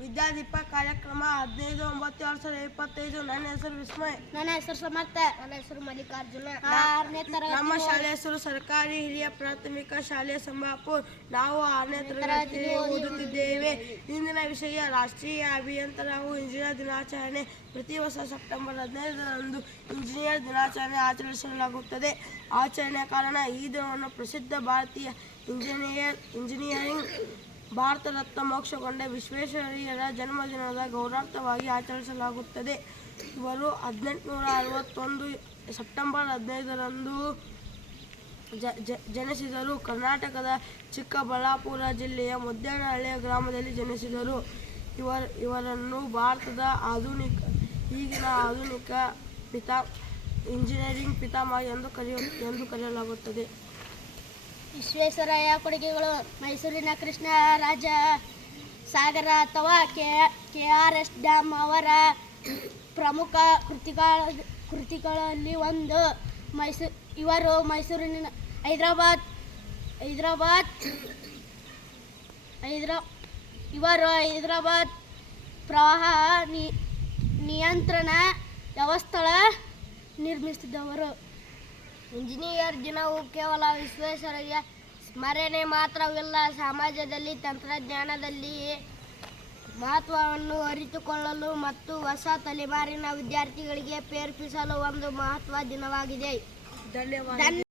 ವಿದ್ಯಾದೀಪ ಕಾರ್ಯಕ್ರಮ ಹದಿನೈದು ಒಂಬತ್ತು ಎರಡ್ ಸಾವಿರದ ಇಪ್ಪತ್ತೈದು. ನನ್ನ ಹೆಸರು ವಿಸ್ಮಯ್. ನನ್ನ ಹೆಸರು ಸಮರ್ಥ. ನನ್ನ ಹೆಸರು ಮಲ್ಲಿಕಾರ್ಜುನ. ಆರನೇ ತರಗತಿ ನಮ್ಮ ಶಾಲೆ ಹೆಸರು ಸರ್ಕಾರಿ ಹಿರಿಯ ಪ್ರಾಥಮಿಕ ಶಾಲೆ ಸಂಬಾಪುರ್. ನಾವು ಆರನೇ ತರಗತಿ ಓದುತ್ತಿದ್ದೇವೆ. ಇಂದಿನ ವಿಷಯ ರಾಷ್ಟ್ರೀಯ ಅಭಿಯಂತರ ಹಾಗೂ ಇಂಜಿನಿಯರ್ ದಿನಾಚರಣೆ. ಪ್ರತಿ ವರ್ಷ ಸೆಪ್ಟೆಂಬರ್ ಹದಿನೈದರಂದು ಇಂಜಿನಿಯರ್ ದಿನಾಚರಣೆ ಆಚರಿಸಲಾಗುತ್ತದೆ. ಆಚರಣೆಯ ಕಾರಣ ಈ ದಿನವನ್ನು ಪ್ರಸಿದ್ಧ ಭಾರತೀಯ ಇಂಜಿನಿಯರ್ ಇಂಜಿನಿಯರಿಂಗ್ ಭಾರತ ರತ್ನ ಮೋಕ್ಷಗೊಂಡ ವಿಶ್ವೇಶ್ವರಯ್ಯರ ಜನ್ಮದಿನದ ಗೌರವಾರ್ಥವಾಗಿ ಆಚರಿಸಲಾಗುತ್ತದೆ. ಇವರು ಹದಿನೆಂಟುನೂರ ಅರವತ್ತೊಂದು ಸೆಪ್ಟೆಂಬರ್ ಹದಿನೈದರಂದು ಜ- ಜನಿಸಿದರು. ಕರ್ನಾಟಕದ ಚಿಕ್ಕಬಳ್ಳಾಪುರ ಜಿಲ್ಲೆಯ ಮುದ್ದೇನಹಳ್ಳಿಯ ಗ್ರಾಮದಲ್ಲಿ ಜನಿಸಿದರು. ಇವರ, ಇವರನ್ನು ಭಾರತದ ಆಧುನಿಕ, ಈಗಿನ ಆಧುನಿಕ ಪಿತಾ, ಇಂಜಿನಿಯರಿಂಗ್ ಪಿತಾಮಹ ಎಂದು ಕರೆಯ, ಎಂದು ಕರೆಯಲಾಗುತ್ತದೆ. ವಿಶ್ವೇಶ್ವರಯ್ಯ ಕೊಡುಗೆಗಳು. ಮೈಸೂರಿನ ಕೃಷ್ಣ ರಾಜ ಸಾಗರ ಅಥವಾ K K R S dam ಅವರ ಪ್ರಮುಖ ಕೃತಿಗಳ, ಕೃತಿಗಳಲ್ಲಿ ಒಂದು. ಮೈಸೂರು ಇವರು ಮೈಸೂರಿನ ಹೈದರಾಬಾದ್ ಹೈದರಾಬಾದ್, ಹೈದ್ರಾ, ಇವರು ಹೈದರಾಬಾದ್ ಪ್ರವಾಹ ನಿಯಂತ್ರಣ ವ್ಯವಸ್ಥಳ ನಿರ್ಮಿಸಿದವರು. ಇಂಜಿನಿಯರ್ ದಿನವು ಕೇವಲ ವಿಶ್ವೇಶ್ವರಯ್ಯ ಸ್ಮರಣೆ ಮಾತ್ರವಿಲ್ಲ, ಸಮಾಜದಲ್ಲಿ ತಂತ್ರಜ್ಞಾನದಲ್ಲಿ ಮಹತ್ವವನ್ನು ಅರಿತುಕೊಳ್ಳಲು ಮತ್ತು ಹೊಸ ತಲೆಮಾರಿನ ವಿದ್ಯಾರ್ಥಿಗಳಿಗೆ ಪ್ರೇರೇಪಿಸಲು ಒಂದು ಮಹತ್ವ ದಿನವಾಗಿದೆ. ಧನ್ಯವಾದ